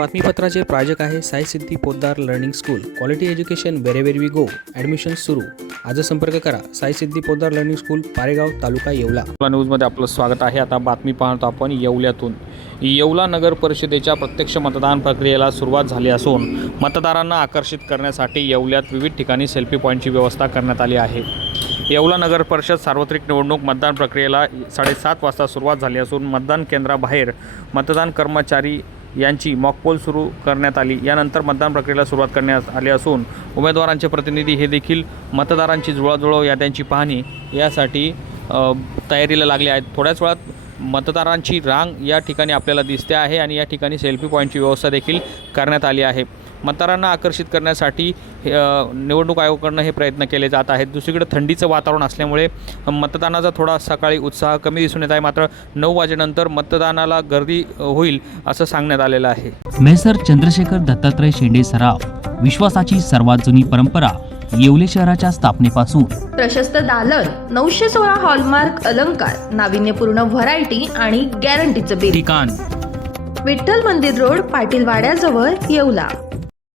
बातमीपत्राचे प्रायोजक आहे Sai Siddhi Poddar learning school. Quality education wherever we go admission सुरू. आज संपर्क करा. Sai Siddhi Poddar learning school Paregaon taluka Yeola. न्यूजमध्ये आपलं स्वागत आहे. आता बातमी पाहतो आपण येवल्यातून. येवला नगर परिषदेच्या प्रत्यक्ष मतदान प्रक्रियेला सुरुवात झाली असून मतदारांना आकर्षित करण्यासाठी येवल्यात विविध ठिकाणी सेल्फी पॉईंटची व्यवस्था करण्यात आली आहे. येवला नगर परिषद सार्वत्रिक निवडणूक मतदान प्रक्रियेला साडेसात वाजता सुरुवात झाली असून मतदान केंद्राबाहेर मतदान कर्मचारी यांची मॉकपोल सुरू करण्यात आली. यानंतर मतदान प्रक्रियेला सुरुवात करण्यात आली असून उमेदवारांचे प्रतिनिधी हे देखील मतदारांची जुळाजुळव याद्यांची पाहणी यासाठी तयारीला लागले आहेत. थोड्याच वेळात मतदारांची रांग या ठिकाणी आपल्याला दिसते आहे आणि या ठिकाणी सेल्फी पॉईंटची व्यवस्था देखील करण्यात आली आहे. मतदारांना आकर्षित करण्यासाठी हे, निवडणूक आयोगाकडनं हे प्रयत्न केले जात आहेत. दुसरीकडे थंडीचं वातावरण असल्यामुळे मतदानाचा थोडा सकाळी उत्साह कमी दिसून येत आहे. मात्र नऊ वाजेनंतर मतदानाला गर्दी होईल असं सांगण्यात आलेलं आहे. मेसर चंद्रशेखर दत्तात्रय शेंडे सराफ विश्वासाची सर्वात जुनी परंपरा येवले शहराच्या स्थापनेपासून. प्रशस्त दालन नऊशे सोळा हॉलमार्क अलंकार नाविन्यपूर्ण व्हरायटी आणि गॅरंटीचं बिल ठिकाण. विठ्ठल मंदिर रोड पाटील वाड्याजवळ येवला.